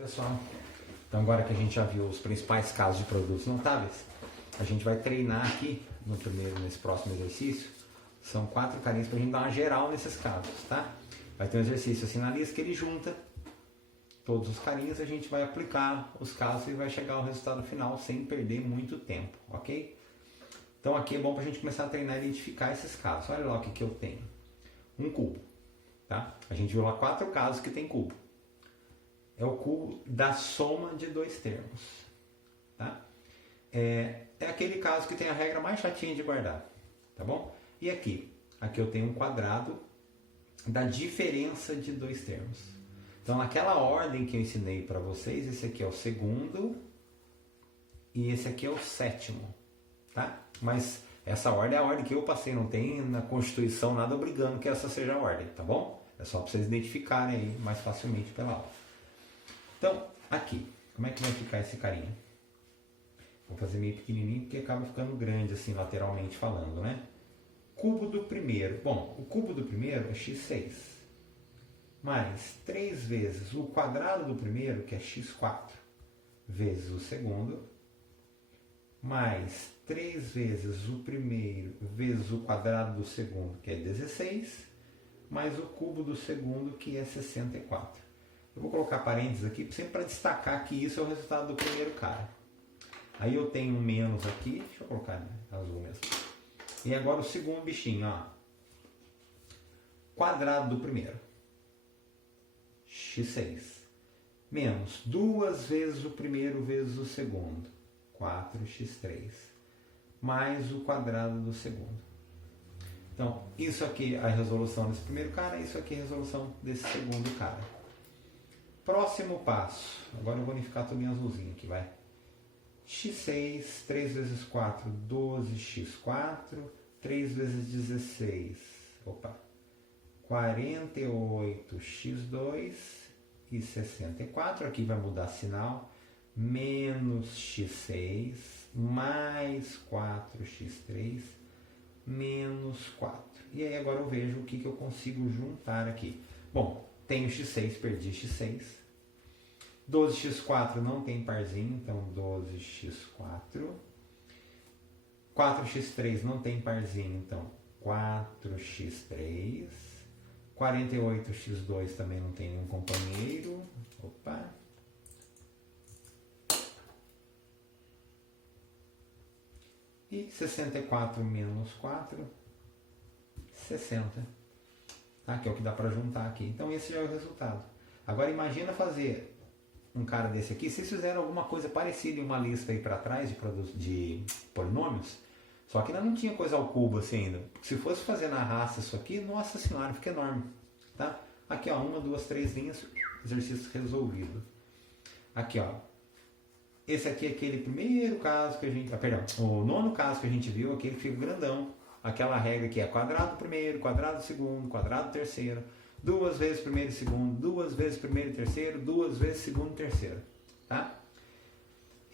Pessoal, então agora que a gente já viu os principais casos de produtos notáveis, a gente vai treinar aqui nesse próximo exercício. São 4 carinhas para a gente dar uma geral nesses casos, tá? Vai ter um exercício assim na lista que ele junta todos os carinhas, a gente vai aplicar os casos e vai chegar ao resultado final sem perder muito tempo, ok? Então aqui é bom para a gente começar a treinar e identificar esses casos. Olha lá o que eu tenho. Um cubo, tá? A gente viu lá 4 casos que tem cubo. É o cubo da soma de 2 termos. Tá? É aquele caso que tem a regra mais chatinha de guardar. Tá bom? E aqui? Aqui eu tenho um quadrado da diferença de 2 termos. Então, naquela ordem que eu ensinei para vocês, esse aqui é o segundo e esse aqui é o sétimo. Tá? Mas essa ordem é a ordem que eu passei. Não tem na Constituição nada obrigando que essa seja a ordem. Tá bom? É só para vocês identificarem aí mais facilmente pela aula. Então, aqui, como é que vai ficar esse carinha? Vou fazer meio pequenininho porque acaba ficando grande assim, lateralmente falando, né? Cubo do primeiro. Bom, o cubo do primeiro é x6. Mais 3 vezes o quadrado do primeiro, que é x4, vezes o segundo. Mais 3 vezes o primeiro vezes o quadrado do segundo, que é 16. Mais o cubo do segundo, que é 64. Eu vou colocar parênteses aqui sempre para destacar que isso é o resultado do primeiro cara. Aí eu tenho um menos aqui, deixa eu colocar azul mesmo. E agora o segundo bichinho, ó. Quadrado do primeiro. x6. Menos 2 vezes o primeiro vezes o segundo. 4x3. Mais o quadrado do segundo. Então, isso aqui é a resolução desse primeiro cara, isso aqui é a resolução desse segundo cara. Próximo passo. Agora eu vou unificar tudo em azulzinho aqui, vai. x6, 3 vezes 4, 12x4, 3 vezes 16, 48x2 e 64. Aqui vai mudar sinal. Menos x6, mais 4x3, menos 4. E aí agora eu vejo o que eu consigo juntar aqui. Bom, tenho x6, perdi x6. 12x4 não tem parzinho, então 12x4. 4x3 não tem parzinho, então 4x3. 48x2 também não tem um companheiro. E 64 menos 4, 60. Tá? Que é o que dá para juntar aqui. Então esse já é o resultado. Agora imagina fazer um cara desse aqui. Se vocês fizeram alguma coisa parecida em uma lista aí para trás de polinômios, só que ainda não tinha coisa ao cubo assim ainda. Se fosse fazer na raça isso aqui, nossa senhora, fica enorme. Tá? Aqui ó, 1, 2, 3 linhas, exercício resolvido. Aqui ó. Esse aqui é aquele primeiro caso que a gente... o nono caso que a gente viu, aquele que fica grandão. Aquela regra que é quadrado primeiro, quadrado segundo, quadrado terceiro. 2 vezes primeiro e segundo, 2 vezes primeiro e terceiro, 2 vezes segundo e terceiro. Tá?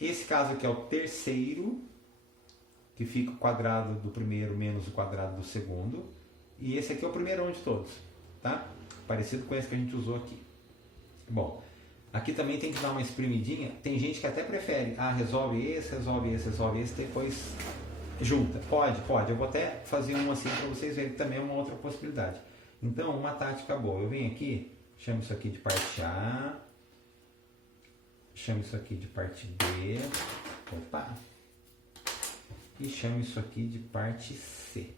Esse caso aqui é o terceiro, que fica o quadrado do primeiro menos o quadrado do segundo. E esse aqui é o primeirão de todos. Tá? Parecido com esse que a gente usou aqui. Bom... Aqui também tem que dar uma espremidinha. Tem gente que até prefere, resolve esse, depois junta. Pode. Eu vou até fazer um assim para vocês verem que também é uma outra possibilidade. Então, uma tática boa. Eu venho aqui, chamo isso aqui de parte A. Chamo isso aqui de parte B. E chamo isso aqui de parte C.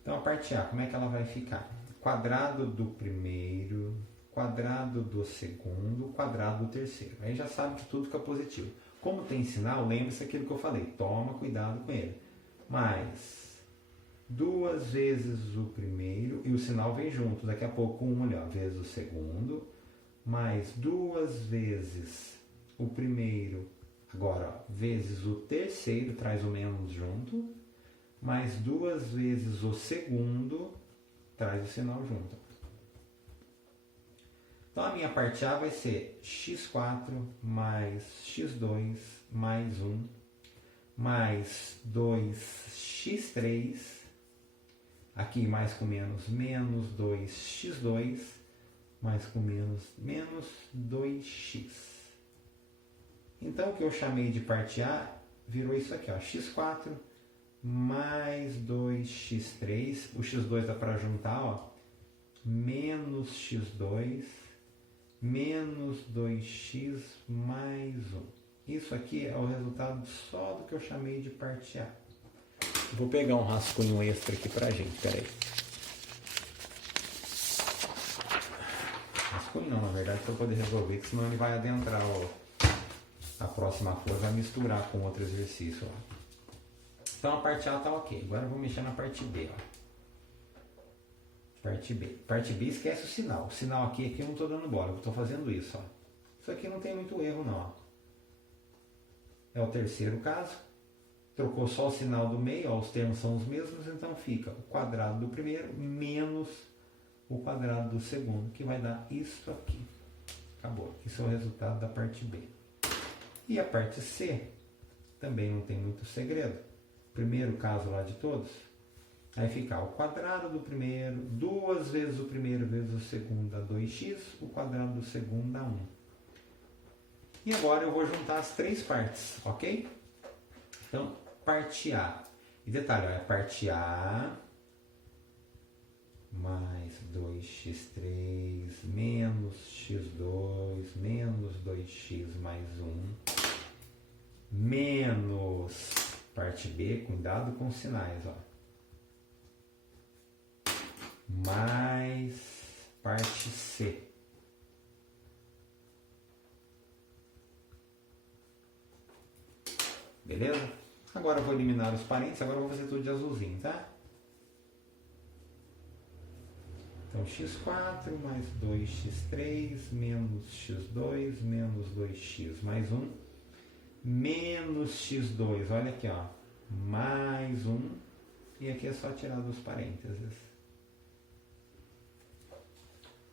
Então, a parte A, como é que ela vai ficar? Quadrado do primeiro... quadrado do segundo, quadrado do terceiro. Aí já sabe que tudo fica positivo. Como tem sinal, lembre-se daquilo que eu falei. Toma cuidado com ele. Mais 2 vezes o primeiro, e o sinal vem junto. Daqui a pouco 1 ali, vezes o segundo. Mais 2 vezes o primeiro, agora vezes o terceiro, traz o menos junto. Mais 2 vezes o segundo, traz o sinal junto. Então a minha parte A vai ser x4 mais x2 mais 1 mais 2x3, aqui mais com menos, menos 2x2 mais com menos, menos 2x. Então o que eu chamei de parte A virou isso aqui, ó, x4 mais 2x3, o x2 dá para juntar, ó, menos x2 menos 2x mais 1. Isso aqui é o resultado só do que eu chamei de parte A. Vou pegar um rascunho extra aqui pra gente, peraí. Rascunho não, na verdade, para poder resolver, porque senão ele vai adentrar a próxima folha, vai misturar com outro exercício. Ó. Então a parte A tá ok. Agora eu vou mexer na parte B. Ó. Parte B. Parte B esquece o sinal. O sinal aqui eu não estou dando bola, eu estou fazendo isso. Ó. Isso aqui não tem muito erro não. Ó. É o terceiro caso. Trocou só o sinal do meio, ó, os termos são os mesmos, então fica o quadrado do primeiro menos o quadrado do segundo, que vai dar isso aqui. Acabou. Isso é o resultado da parte B. E a parte C também não tem muito segredo. Primeiro caso lá de todos, aí fica o quadrado do primeiro, 2 vezes o primeiro vezes o segundo dá 2x, o quadrado do segundo dá 1. E agora eu vou juntar as três partes, ok? Então, parte A. E detalhe, ó, é parte A mais 2x3 menos x2 menos 2x mais 1 menos parte B, cuidado com os sinais, ó, mais parte C. Beleza? Agora eu vou eliminar os parênteses, agora eu vou fazer tudo de azulzinho, tá? Então, x4 mais 2x3 menos x2 menos 2x mais 1 menos x2, olha aqui, ó, mais 1, e aqui é só tirar dos parênteses.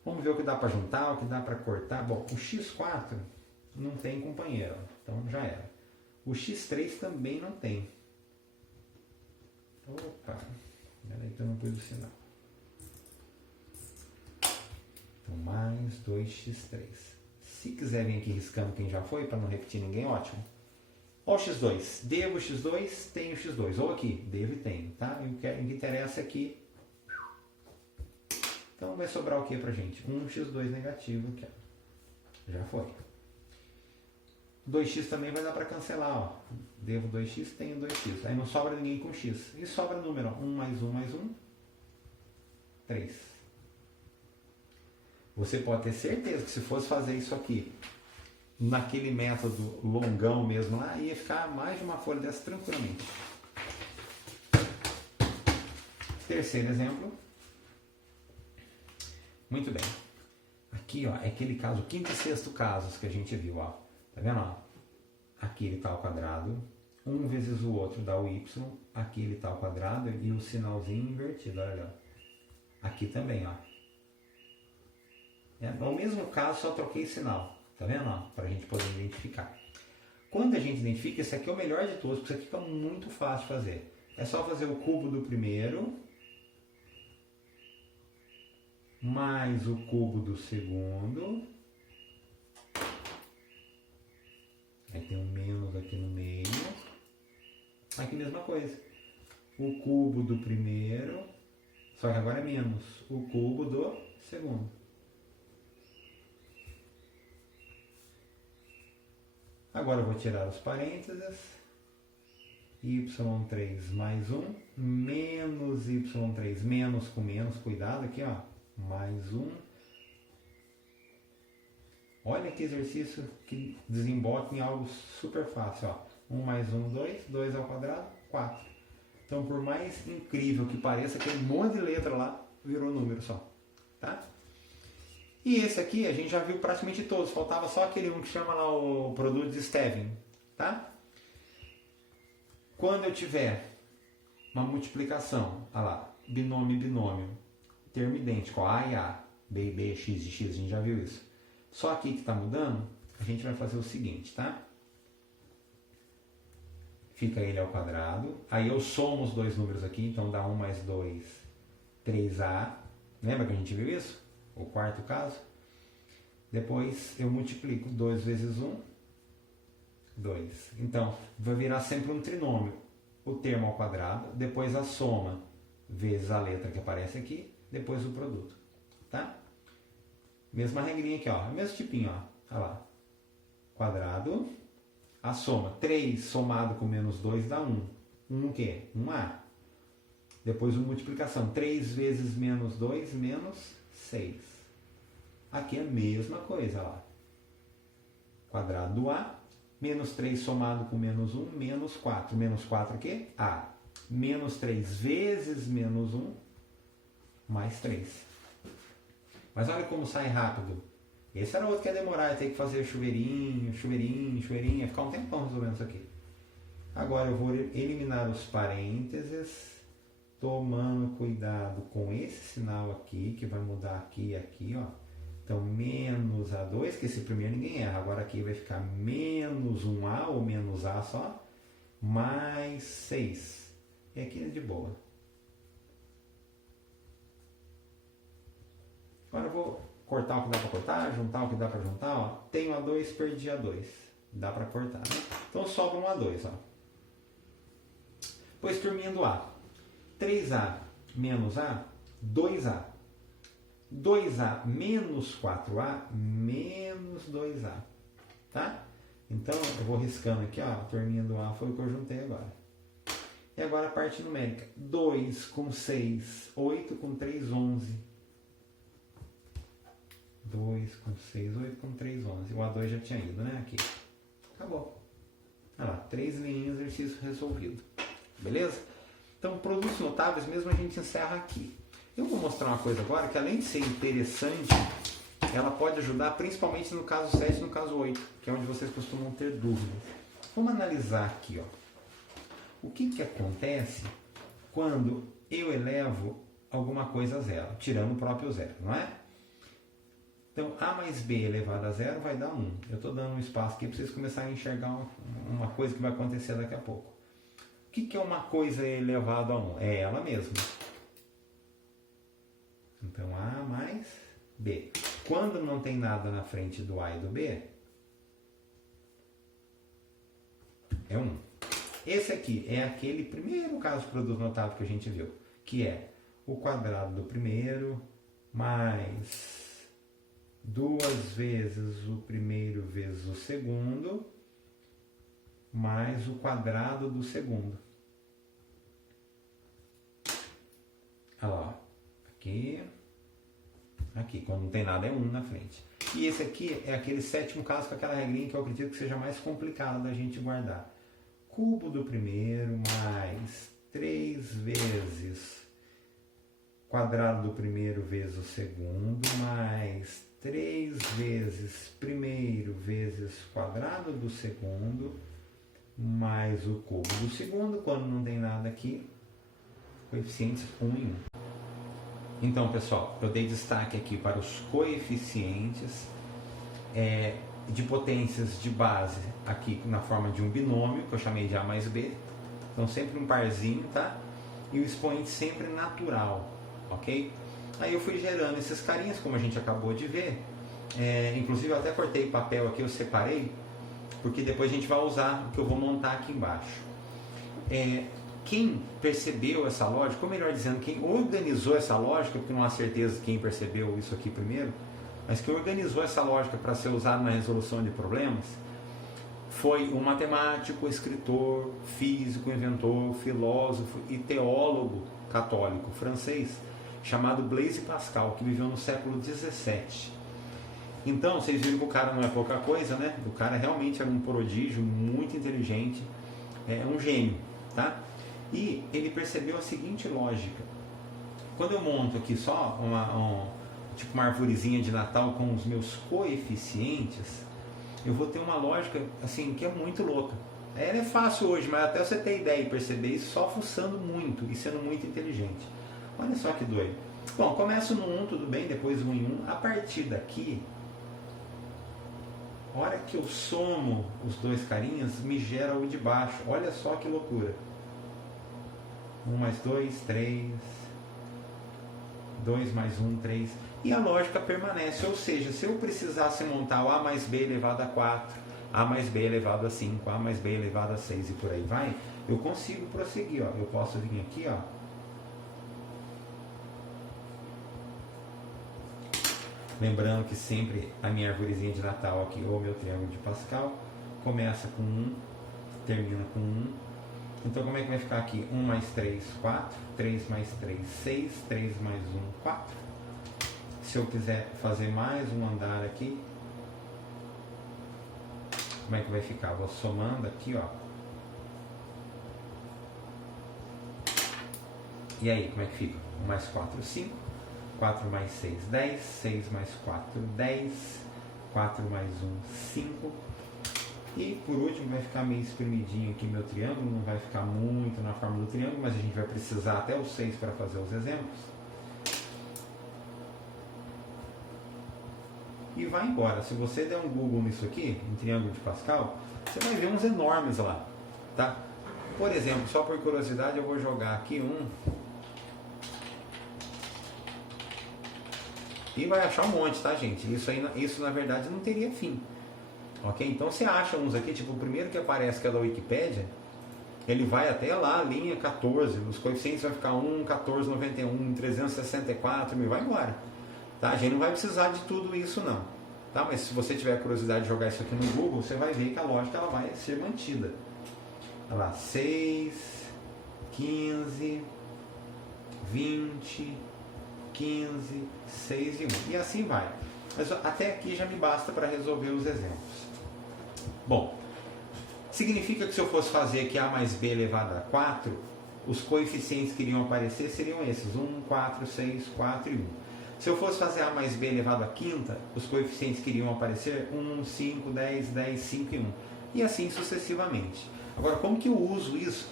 Vamos ver o que dá para juntar, o que dá para cortar. Bom, o x4 não tem companheiro, então já era. O x3 também não tem. Opa, peraí que eu não pus o sinal. Então, mais 2x3. Se quiser vir aqui riscando quem já foi, para não repetir ninguém, ótimo. Ó o x2. Devo o x2, tenho o x2. Ou aqui, devo e tenho, tá? O que interessa aqui. Então vai sobrar o que pra gente? Um x2 negativo aqui, ó. Já foi. 2x também vai dar para cancelar, ó. Devo 2x, tenho 2x. Aí não sobra ninguém com x. E sobra o número, ó. 1 mais 1 mais 1, 3. Você pode ter certeza que se fosse fazer isso aqui naquele método longão mesmo lá, ia ficar mais de uma folha dessa tranquilamente. Terceiro exemplo. Muito bem. Aqui, ó, é aquele caso, quinto e sexto casos que a gente viu, ó. Tá vendo, ó? Aqui ele está ao quadrado, um vezes o outro dá o y, aqui ele está ao quadrado e o sinalzinho invertido, olha lá. Aqui também, ó. É o mesmo caso, só troquei sinal, tá vendo, ó? Para a gente poder identificar. Quando a gente identifica, esse aqui é o melhor de todos, porque isso aqui fica muito fácil de fazer. É só fazer o cubo do primeiro, mais o cubo do segundo. Aí tem um menos aqui no meio. Aqui mesma coisa. O cubo do primeiro, só que agora é menos o cubo do segundo. Agora eu vou tirar os parênteses. y3 mais 1 menos y3 menos com menos, cuidado aqui, ó, mais 1. Olha que exercício que desemboca em algo super fácil, ó. 1 mais 1, 2, 2 ao quadrado, 4. Então, por mais incrível que pareça, aquele monte de letra lá virou número só, tá? E esse aqui a gente já viu praticamente todos, faltava só aquele um que chama lá o produto de Stevin, tá? Quando eu tiver uma multiplicação, olha lá, binômio e binômio, termo idêntico, ó, A e A, B e B, X e X, a gente já viu isso. Só aqui que está mudando, a gente vai fazer o seguinte, tá? Fica ele ao quadrado, aí eu somo os dois números aqui, então dá 1 mais 2, 3A. Lembra que a gente viu isso? O quarto caso. Depois eu multiplico 2 vezes 1, 2. Então, vai virar sempre um trinômio. O termo ao quadrado, depois a soma vezes a letra que aparece aqui, depois o produto. Tá? Mesma regrinha aqui, ó. Mesmo tipinho, ó. Olha lá. Quadrado, a soma. 3 somado com menos 2 dá 1. 1 o quê? 1A. Depois a multiplicação. 3 vezes menos 2, menos 6. Aqui é a mesma coisa, ó. Quadrado do A. Menos 3 somado com menos 1, menos 4. Menos 4 o quê? A. Menos 3 vezes menos 1, mais 3. Mas olha como sai rápido. Esse era outro que ia demorar, ia ter que fazer chuveirinho, ia ficar um tempão resolvendo isso aqui. Agora eu vou eliminar os parênteses, tomando cuidado com esse sinal aqui, que vai mudar aqui e aqui, ó. Então, menos A2, que esse primeiro ninguém erra. Agora aqui vai ficar menos 1A, ou menos A só, mais 6. E aqui é de boa. Agora eu vou cortar o que dá para cortar, juntar o que dá para juntar. Ó. Tenho A2, perdi A2. Dá para cortar, né? Então sobra um A2. Ó. Pois turminha do A. 3A menos A, 2A. 2A menos 4A, menos 2A. Tá? Então eu vou riscando aqui, ó. A turminha do A foi o que eu juntei agora. E agora a parte numérica. 2 com 6, 8 com 3, 11. 2 com 6, 8 com 3, 11. O A2 já tinha ido, né? Aqui. Acabou. Olha lá, 3 linhas, exercício resolvido. Beleza? Então, produtos notáveis mesmo a gente encerra aqui. Eu vou mostrar uma coisa agora que, além de ser interessante, ela pode ajudar principalmente no caso 7 e no caso 8, que é onde vocês costumam ter dúvidas. Vamos analisar aqui, ó. O que que acontece quando eu elevo alguma coisa a zero, tirando o próprio zero, não é? Então, A mais B elevado a zero vai dar 1. Eu estou dando um espaço aqui para vocês começarem a enxergar uma coisa que vai acontecer daqui a pouco. O que que é uma coisa elevada a 1? É ela mesma. Então, A mais B. Quando não tem nada na frente do A e do B, é 1. Esse aqui é aquele primeiro caso de produto notável que a gente viu, que é o quadrado do primeiro mais 2 vezes o primeiro vezes o segundo, mais o quadrado do segundo. Olha lá, aqui, aqui, quando não tem nada é 1 na frente. E esse aqui é aquele sétimo caso com aquela regrinha que eu acredito que seja mais complicado da gente guardar. Cubo do primeiro mais 3 vezes quadrado do primeiro vezes o segundo, mais 3 vezes primeiro vezes quadrado do segundo, mais o cubo do segundo, quando não tem nada aqui, coeficientes 1 e 1. Então, pessoal, eu dei destaque aqui para os coeficientes de potências de base, aqui na forma de um binômio, que eu chamei de A mais B. Então, sempre um parzinho, tá? E o expoente sempre natural, ok? Aí eu fui gerando esses carinhas, como a gente acabou de ver. Inclusive, eu até cortei papel aqui, eu separei, porque depois a gente vai usar o que eu vou montar aqui embaixo. Quem percebeu essa lógica, ou melhor dizendo, quem organizou essa lógica, porque não há certeza de quem percebeu isso aqui primeiro, mas quem organizou essa lógica para ser usada na resolução de problemas, foi um matemático, escritor, físico, inventor, filósofo e teólogo católico francês, chamado Blaise Pascal, que viveu no século XVII. Então, vocês viram que o cara não é pouca coisa, né? O cara realmente era um prodígio, muito inteligente, um gênio, tá? E ele percebeu a seguinte lógica. Quando eu monto aqui só tipo uma arvorezinha de Natal com os meus coeficientes, eu vou ter uma lógica assim que é muito louca. Ela é fácil hoje, mas até você ter ideia e perceber isso só fuçando muito e sendo muito inteligente. Olha só que doido. Bom, começo no 1, tudo bem, depois 1 em 1. A partir daqui, a hora que eu somo os dois carinhas, me gera o de baixo. Olha só que loucura. 1 mais 2, 3. 2 mais 1, 3. e a lógica permanece. Ou seja, se eu precisasse montar o a mais b elevado a 4, a mais b elevado a 5, a mais b elevado a 6 e por aí vai, eu consigo prosseguir. Ó. Eu posso vir aqui, ó, lembrando que sempre a minha arvorezinha de Natal aqui, ou meu triângulo de Pascal, começa com 1, termina com 1. Então como é que vai ficar aqui? 1 mais 3, 4. 3 mais 3, 6. 3 mais 1, 4. Se eu quiser fazer mais um andar aqui, como é que vai ficar? Vou somando aqui, ó. E aí, como é que fica? 1 mais 4, 5. 4 mais 6, 10. 6 mais 4, 10. 4 mais 1, 5. E por último vai ficar meio espremidinho aqui meu triângulo. Não vai ficar muito na forma do triângulo, mas a gente vai precisar até o 6 para fazer os exemplos. E vai embora. Se você der um Google nisso aqui, em triângulo de Pascal, você vai ver uns enormes lá, tá? Por exemplo, só por curiosidade, eu vou jogar aqui um e vai achar um monte, tá, gente? Isso na verdade não teria fim, ok? Então você acha uns aqui, tipo o primeiro que aparece, que é da Wikipédia, ele vai até lá, linha 14, os coeficientes vai ficar 1, 14, 91, 364, e vai embora. Tá? A gente não vai precisar de tudo isso não, tá? Mas se você tiver curiosidade de jogar isso aqui no Google, você vai ver que a lógica ela vai ser mantida. Olha lá, 6, 15, 20, 15, 6 e 1. E assim vai. Mas até aqui já me basta para resolver os exemplos. Bom, significa que se eu fosse fazer aqui a mais b elevado a 4, os coeficientes que iriam aparecer seriam esses, 1, 4, 6, 4 e 1. Se eu fosse fazer a mais b elevado a quinta, os coeficientes que iriam aparecer 1, 5, 10, 10, 5 e 1. E assim sucessivamente. Agora, como que eu uso isso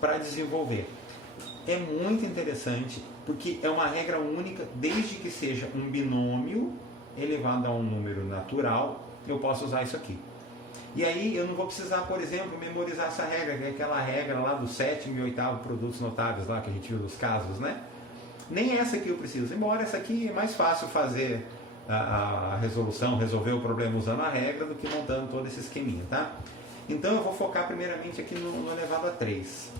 para desenvolver? É muito interessante, porque é uma regra única, desde que seja um binômio elevado a um número natural, eu posso usar isso aqui. E aí eu não vou precisar, por exemplo, memorizar essa regra, que é aquela regra lá do 7º e 8º produtos notáveis, lá que a gente viu dos casos, né? Nem essa aqui eu preciso, embora essa aqui é mais fácil fazer a resolução, resolver o problema usando a regra do que montando todo esse esqueminha, tá? Então eu vou focar primeiramente aqui no elevado a 3.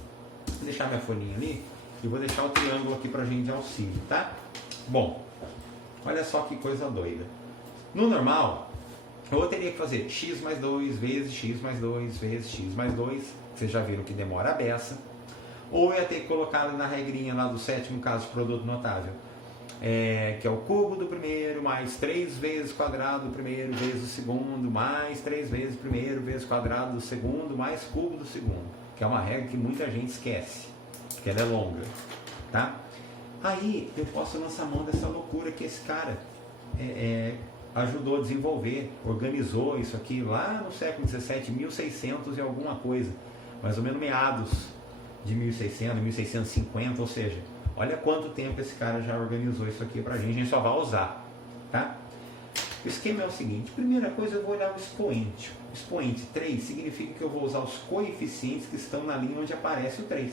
Vou deixar minha folhinha ali e vou deixar o triângulo aqui pra gente de auxílio, tá? Bom, olha só que coisa doida. No normal, eu teria que fazer x mais 2 vezes x mais 2 vezes x mais 2. Vocês já viram que demora a beça. Ou eu ia ter que colocar na regrinha lá do 7º caso de produto notável, que é o cubo do primeiro, mais 3 vezes quadrado do primeiro, vezes o segundo, mais 3 vezes primeiro, vezes quadrado do segundo, mais cubo do segundo. Que é uma regra que muita gente esquece, porque ela é longa, tá? Aí eu posso lançar mão dessa loucura que esse cara ajudou a desenvolver, organizou isso aqui lá no século XVII, 1600 e alguma coisa, mais ou menos meados de 1600, 1650, ou seja, olha quanto tempo esse cara já organizou isso aqui pra gente, a gente só vai usar, tá? O esquema é o seguinte, primeira coisa eu vou olhar o expoente. O expoente 3 significa que eu vou usar os coeficientes que estão na linha onde aparece o 3,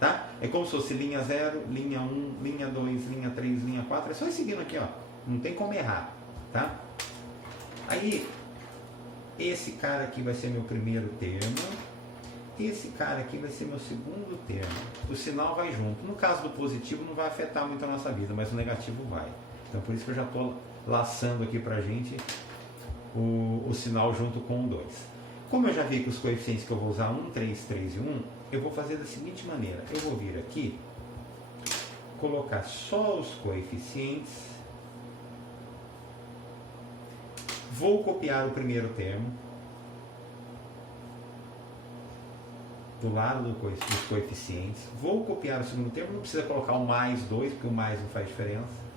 tá? É como se fosse linha 0, linha 1, linha 2, linha 3, linha 4, é só ir seguindo aqui, ó, não tem como errar, tá? Aí, esse cara aqui vai ser meu primeiro termo, esse cara aqui vai ser meu segundo termo. O sinal vai junto. No caso do positivo não vai afetar muito a nossa vida, mas o negativo vai. Então por isso que eu já estou laçando aqui pra gente o sinal junto com o 2. Como eu já vi que os coeficientes que eu vou usar 1, 3, 3 e 1, eu vou fazer da seguinte maneira. Eu vou vir aqui, colocar só os coeficientes, vou copiar o primeiro termo, do lado dos coeficientes, vou copiar o segundo termo, não precisa colocar o mais 2, porque o mais não faz diferença.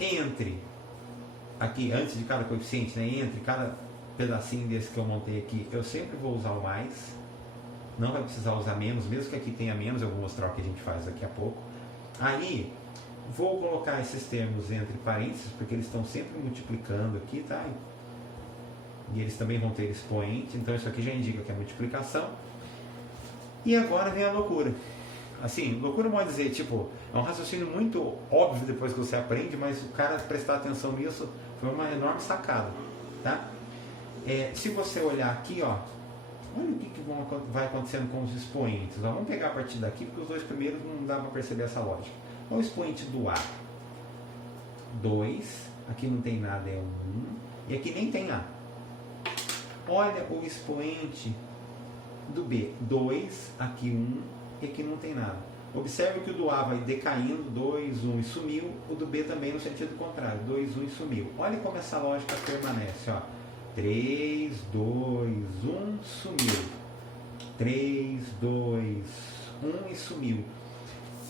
Entre, aqui, antes de cada coeficiente, né, entre cada pedacinho desse que eu montei aqui, eu sempre vou usar o mais, não vai precisar usar menos, mesmo que aqui tenha menos, eu vou mostrar o que a gente faz daqui a pouco. Aí, vou colocar esses termos entre parênteses, porque eles estão sempre multiplicando aqui, tá? E eles também vão ter expoente, então isso aqui já indica que é multiplicação. E agora vem a loucura. Assim, loucura pode dizer, tipo, é um raciocínio muito óbvio depois que você aprende, mas o cara prestar atenção nisso foi uma enorme sacada, tá? Se você olhar aqui, ó, olha o que vai acontecendo com os expoentes. Ó, vamos pegar a partir daqui, porque os dois primeiros não dá para perceber essa lógica. Olha o expoente do A. 2, aqui não tem nada, é 1, e aqui nem tem A. Olha o expoente do B. 2, aqui 1, e aqui não tem nada. Observe que o do A vai decaindo, 2, 1 e sumiu. O do B também no sentido contrário, 2, 1 e sumiu. Olha como essa lógica permanece, ó. 3, 2, 1, sumiu. 3, 2, 1 e sumiu.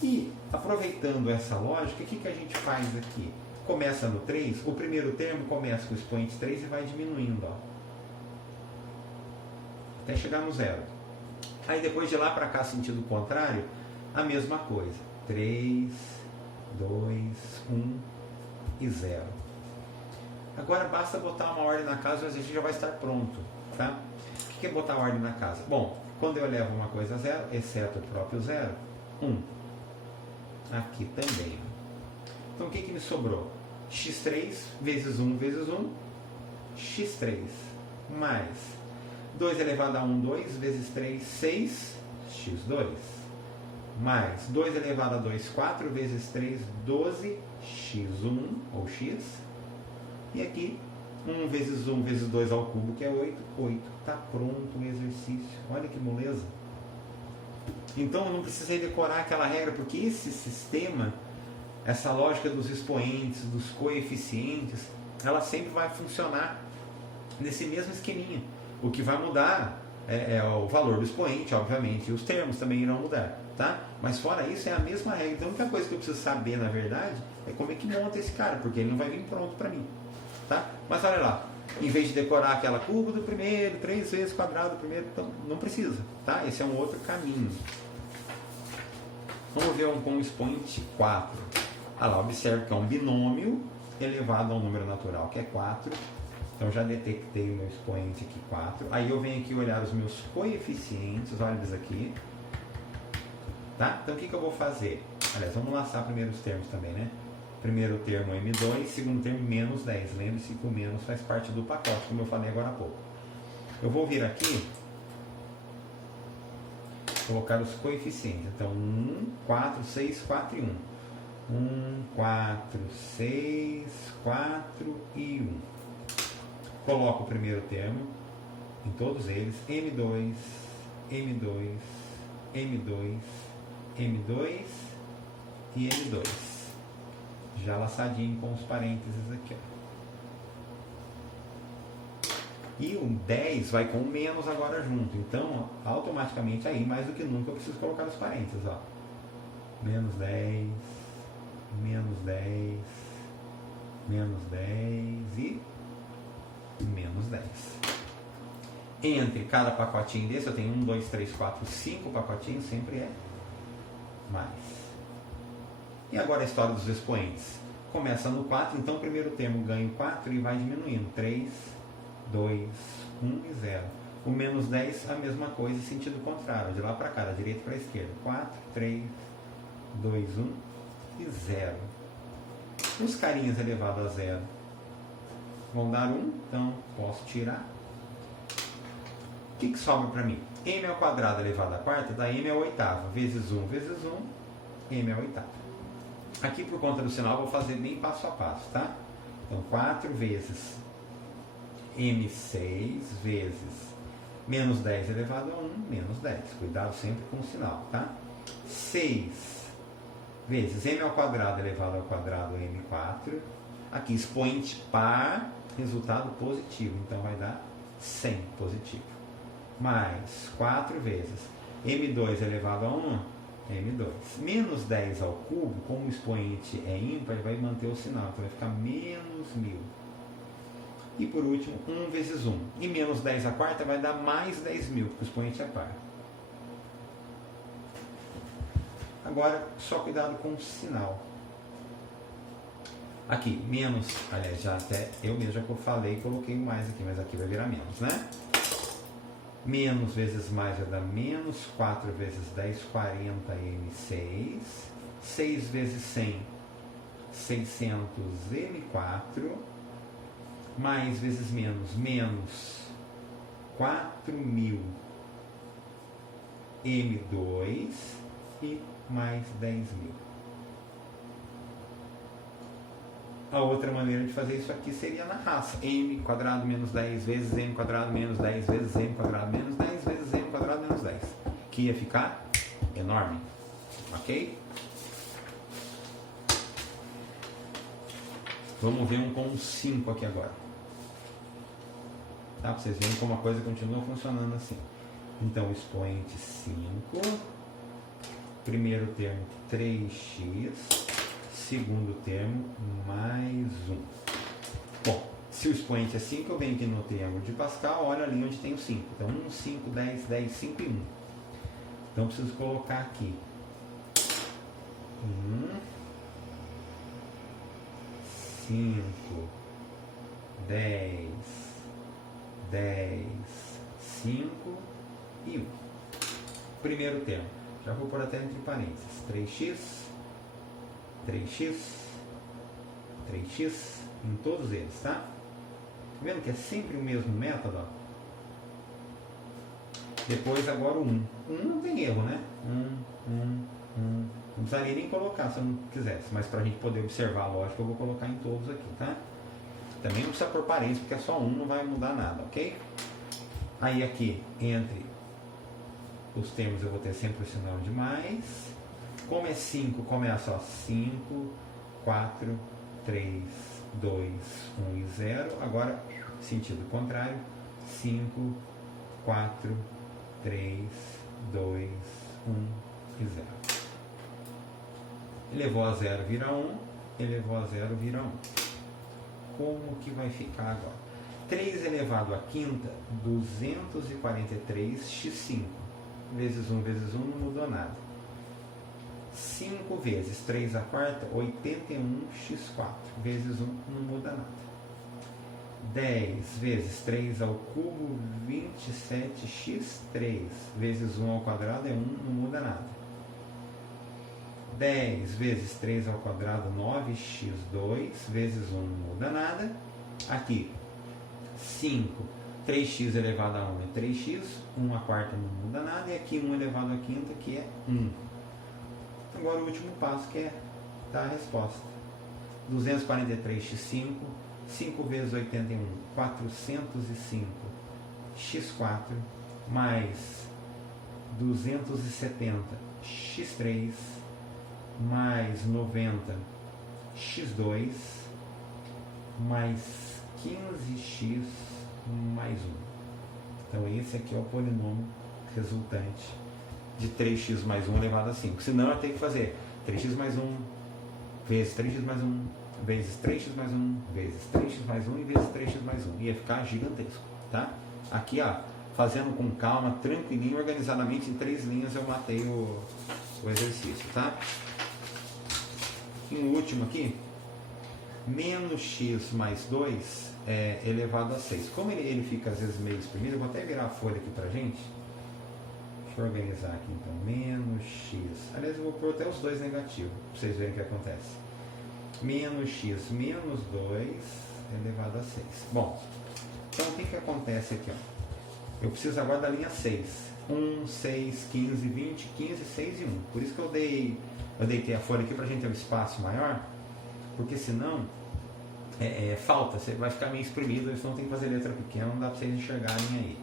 E, aproveitando essa lógica, o que a gente faz aqui? Começa no 3, o primeiro termo começa com o expoente 3 e vai diminuindo, ó, até chegar no 0. Aí depois de lá para cá, sentido contrário, a mesma coisa. 3, 2, 1 e 0. Agora basta botar uma ordem na casa e a gente já vai estar pronto, tá? O que é botar ordem na casa? Bom, quando eu elevo uma coisa a 0, exceto o próprio 0, 1. Aqui também. Então o que me sobrou? x3 vezes 1 vezes 1, x3, mais 2 elevado a 1, 2 vezes 3, 6, x2, mais 2 elevado a 2, 4 vezes 3, 12, x1 ou x, e aqui 1 vezes 1 vezes 2 ao cubo, que é 8, 8. Está pronto o exercício. Olha que moleza. Então eu não precisei decorar aquela regra, porque esse sistema, essa lógica dos expoentes, dos coeficientes, ela sempre vai funcionar nesse mesmo esqueminha. O que vai mudar é o valor do expoente, obviamente, e os termos também irão mudar, tá? Mas fora isso é a mesma regra. Então a única coisa que eu preciso saber, na verdade, é como é que monta esse cara, porque ele não vai vir pronto para mim, tá? Mas olha lá, em vez de decorar aquela curva do primeiro, 3 vezes quadrado do primeiro, então, não precisa, tá? Esse é um outro caminho. Vamos ver com o expoente 4. Olha lá, observe que é um binômio elevado a um número natural, que é 4. Então já detectei o meu expoente aqui, 4. Aí eu venho aqui olhar os meus coeficientes, olha eles aqui. Tá? Então o que eu vou fazer? Aliás, vamos laçar primeiro os termos também, né? Primeiro termo M2, segundo termo menos 10. Lembre-se que o menos faz parte do pacote, como eu falei agora há pouco. Eu vou vir aqui, colocar os coeficientes. Então 1, 4, 6, 4 e 1. 1, 4, 6, 4 e 1. Coloco o primeiro termo em todos eles, M2, M2, M2, M2 e M2. Já laçadinho com os parênteses aqui, ó. E o 10 vai com o menos agora junto. Então, automaticamente aí, mais do que nunca, eu preciso colocar os parênteses, ó. Menos 10, menos 10, menos 10 e menos 10. Entre cada pacotinho desse, eu tenho 1, 2, 3, 4, 5 pacotinhos, sempre é mais. E agora a história dos expoentes. Começa no 4, então o primeiro termo ganha 4 e vai diminuindo. 3, 2, 1 e 0. O menos 10, a mesma coisa, sentido contrário, de lá para cá, da direita para a esquerda. 4, 3, 2, 1 e 0. Os carinhas elevados a 0 vão dar 1, então posso tirar. O que sobra para mim? M ao quadrado elevado à quarta dá M ao oitavo, vezes 1 vezes 1, M ao oitavo. Aqui, por conta do sinal, vou fazer bem passo a passo, tá? Então, 4 vezes M6 vezes menos 10 elevado a 1, menos 10. Cuidado sempre com o sinal, tá? 6 vezes M ao quadrado elevado ao quadrado M4. Aqui, expoente par, resultado positivo. Então, vai dar 100 positivo. Mais 4 vezes M2 elevado a 1, M2. Menos 10 ao cubo, como o expoente é ímpar, vai manter o sinal. Então, vai ficar menos 1000. E por último, 1 vezes 1. E menos 10 à quarta vai dar mais 10.000, porque o expoente é par. Agora, só cuidado com o sinal. Aqui, menos, aliás, já até eu mesmo já falei, coloquei mais aqui, mas aqui vai virar menos, né? Menos vezes mais vai dar menos 4 vezes 10, 40m6. 6 vezes 100, 600m4. Mais vezes menos, menos 4000m2 e mais 10.000. A outra maneira de fazer isso aqui seria na raça. M quadrado menos 10 vezes M quadrado menos 10 vezes M quadrado menos 10 vezes M quadrado menos 10. Que ia ficar enorme. Ok? Vamos ver um com 5 aqui agora. Tá? Para vocês verem como a coisa continua funcionando assim. Então, expoente 5. Primeiro termo 3x. Segundo termo, mais 1. Bom, se o expoente é 5, eu venho aqui no triângulo de Pascal, olha ali onde tem o 5. Então, 1, 5, 10, 10, 5 e 1. Então, eu preciso colocar aqui 1, 5, 10, 10, 5 e 1. Primeiro termo, já vou pôr até entre parênteses, 3x, 3x, 3x, em todos eles, tá? Tá vendo que é sempre o mesmo método? Ó? Depois agora o 1. 1 não tem erro, né? 1. Não precisaria nem colocar se eu não quisesse, mas para a gente poder observar a lógica eu vou colocar em todos aqui, tá? Também não precisa pôr parênteses, porque é só 1, não vai mudar nada, ok? Aí aqui, entre os termos eu vou ter sempre o sinal de mais. Como é 5, começa ó, 5, 4, 3, 2, 1 e 0. Agora, sentido contrário, 5, 4, 3, 2, 1 e 0. Elevou a 0 vira 1, elevou a 0 vira 1. Como que vai ficar agora? 3 elevado à quinta, 243x5. Vezes 1 vezes 1 não mudou nada. 5 vezes 3 à quarta, 81x4. Vezes 1 não muda nada. 10 vezes 3 ao cubo, 27x3. Vezes 1 ao quadrado é 1, não muda nada. 10 vezes 3 ao quadrado, 9x2. Vezes 1 não muda nada. Aqui, 5. 3x elevado a 1 é 3x. 1 à quarta não muda nada. E aqui 1 elevado à quinta, que é 1. Agora o último passo, que é dar a resposta. 243x5, 5 vezes 81, 405 x4, mais 270 x3, mais 90 x2, mais 15x mais 1. Então esse aqui é o polinômio resultante de 3x mais 1 elevado a 5. Senão eu tenho que fazer 3x mais 1 vezes 3x mais 1 vezes 3x mais 1 vezes 3x mais 1 e vezes 3x mais 1. Ia ficar gigantesco, tá? Aqui, ó, fazendo com calma, tranquilinho, organizadamente, em 3 linhas eu matei o exercício, tá? E o último aqui, menos x mais 2 é elevado a 6. Como ele fica às vezes meio exprimido, eu vou até virar a folha aqui pra gente. Deixa eu organizar aqui então, menos x, aliás eu vou pôr até os dois negativos, para vocês verem o que acontece. Menos x menos 2 elevado a 6. Bom, então o que acontece aqui? Ó? Eu preciso agora da linha 6. 1, 6, 15, 20, 15, 6 e 1. Por isso que eu deitei a folha aqui para a gente ter um espaço maior, porque senão falta, você vai ficar meio exprimido, senão tem que fazer letra pequena, não dá para vocês enxergarem aí.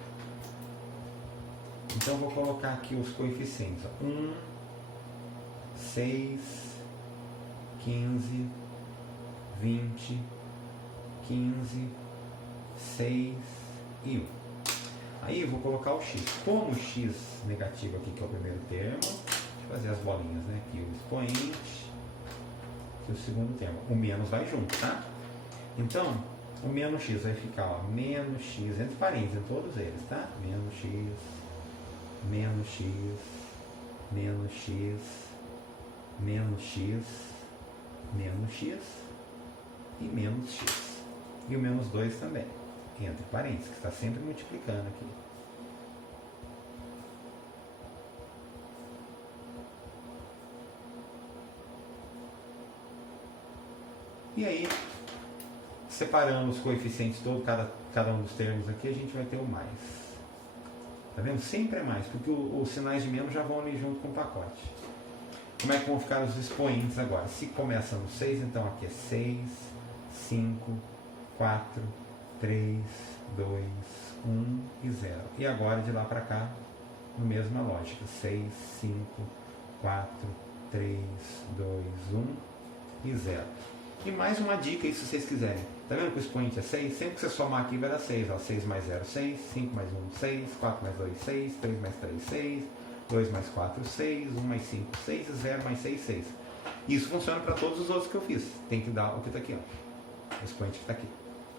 Então eu vou colocar aqui os coeficientes. 1, 6, 15, 20, 15, 6 e 1. Aí eu vou colocar o x. Como o x negativo aqui, que é o primeiro termo, deixa eu fazer as bolinhas, né? Aqui o expoente, aqui o segundo termo. O menos vai junto, tá? Então, o menos x vai ficar, ó, menos x, entre parênteses, em todos eles, tá? Menos x, menos x, menos x, menos x, menos x e menos x. E o menos 2 também, entre parênteses, que está sempre multiplicando aqui. E aí, separando os coeficientes todos, cada um dos termos aqui, a gente vai ter o mais. Tá vendo? Sempre é mais, porque os sinais de menos já vão ali junto com o pacote. Como é que vão ficar os expoentes agora? Se começa no 6, então aqui é 6, 5, 4, 3, 2, 1 e 0. E agora de lá para cá, na mesma lógica. 6, 5, 4, 3, 2, 1 e 0. E mais uma dica aí se vocês quiserem. Tá vendo que o expoente é 6? Sempre que você somar aqui vai dar 6. Ó, 6 mais 0, 6. 5 mais 1, 6. 4 mais 2, 6. 3 mais 3, 6. 2 mais 4, 6. 1 mais 5, 6. 0 mais 6, 6. Isso funciona para todos os outros que eu fiz. Tem que dar o que está aqui, ó. O expoente que está aqui.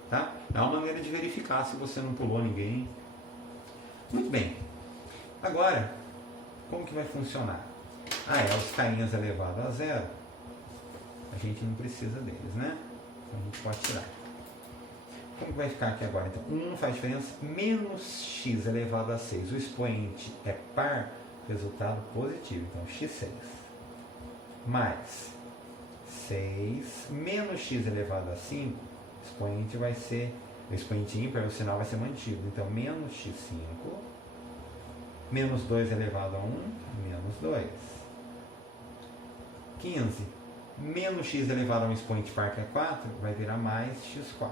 Tá? É uma maneira de verificar se você não pulou ninguém. Muito bem. Agora, como que vai funcionar? Os carinhas elevado a 0. A gente não precisa deles, né? Então a gente pode tirar. Como que vai ficar aqui agora? Então, 1 não faz diferença. Menos x elevado a 6. O expoente é par, resultado positivo. Então, x6. Mais 6 menos x elevado a 5. O expoente vai ser... O expoente ímpar, o sinal vai ser mantido. Então, menos x5. Menos 2 elevado a 1. Menos 2. 15. Menos x elevado a um expoente par que é 4, vai virar mais x4.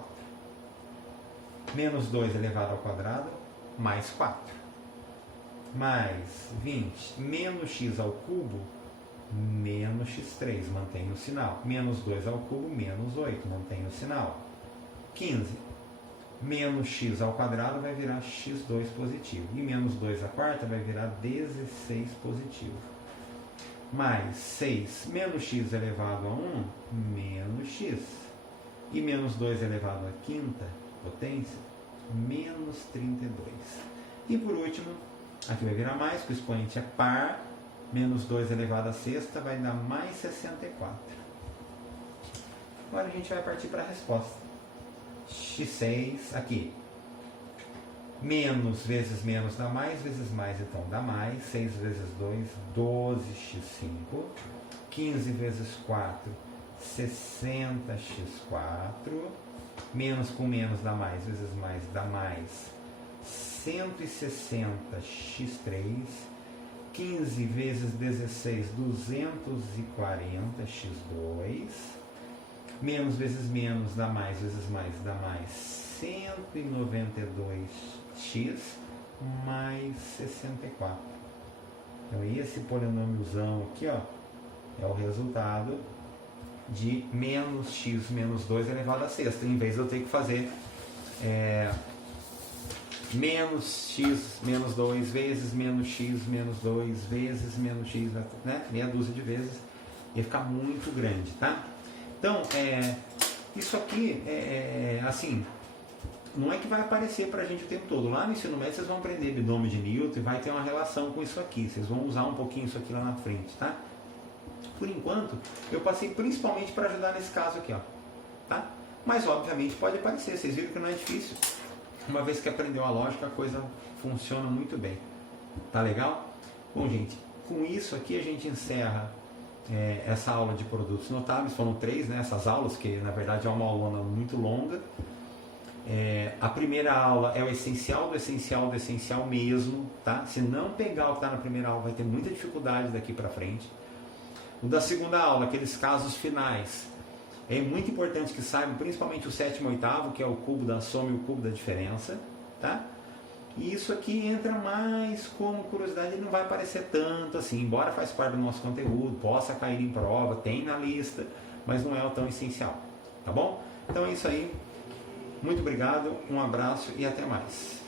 Menos 2 elevado ao quadrado, mais 4. Mais 20. Menos x ao cubo, menos x3, mantém o sinal. Menos 2 ao cubo, menos 8, mantém o sinal. 15. Menos x ao quadrado vai virar x2 positivo. E menos 2 à quarta vai virar 16 positivo. Mais 6 menos x elevado a 1, menos x. E menos 2 elevado à quinta potência, menos 32. E por último, aqui vai virar mais, porque o expoente é par. Menos 2 elevado à sexta vai dar mais 64. Agora a gente vai partir para a resposta. x6 aqui. Menos vezes menos dá mais, vezes mais, então dá mais. 6 vezes 2, 12x5. 15 vezes 4, 60x4. Menos com menos dá mais, vezes mais dá mais. 160x3. 15 vezes 16, 240x2. Menos vezes menos dá mais, vezes mais dá mais. 192x mais 64. Então esse polinômiozão aqui, ó, é o resultado de menos x menos 2 elevado a sexta. Em vez de eu ter que fazer menos x menos 2 vezes menos x menos 2 vezes menos x, né? Meia dúzia de vezes, ia ficar muito grande, tá? Então, isso aqui assim, não é que vai aparecer para a gente o tempo todo. Lá no ensino médio vocês vão aprender binômio de Newton e vai ter uma relação com isso aqui. Vocês vão usar um pouquinho isso aqui lá na frente, tá? Por enquanto, eu passei principalmente para ajudar nesse caso aqui, ó, tá? Mas, obviamente, pode aparecer. Vocês viram que não é difícil. Uma vez que aprendeu a lógica, a coisa funciona muito bem. Tá legal? Bom, gente, com isso aqui a gente encerra essa aula de produtos notáveis. Foram 3, né, essas aulas, que na verdade é uma aulona muito longa. A primeira aula é o essencial do essencial do essencial mesmo, tá? Se não pegar o que está na primeira aula, vai ter muita dificuldade daqui para frente. O da segunda aula, aqueles casos finais, é muito importante que saibam, principalmente o 7º e 8º, que é o cubo da soma e o cubo da diferença, tá? E isso aqui entra mais como curiosidade, ele não vai aparecer tanto assim, embora faz parte do nosso conteúdo, possa cair em prova, tem na lista, mas não é o tão essencial, tá bom? Então é isso aí, muito obrigado, um abraço e até mais.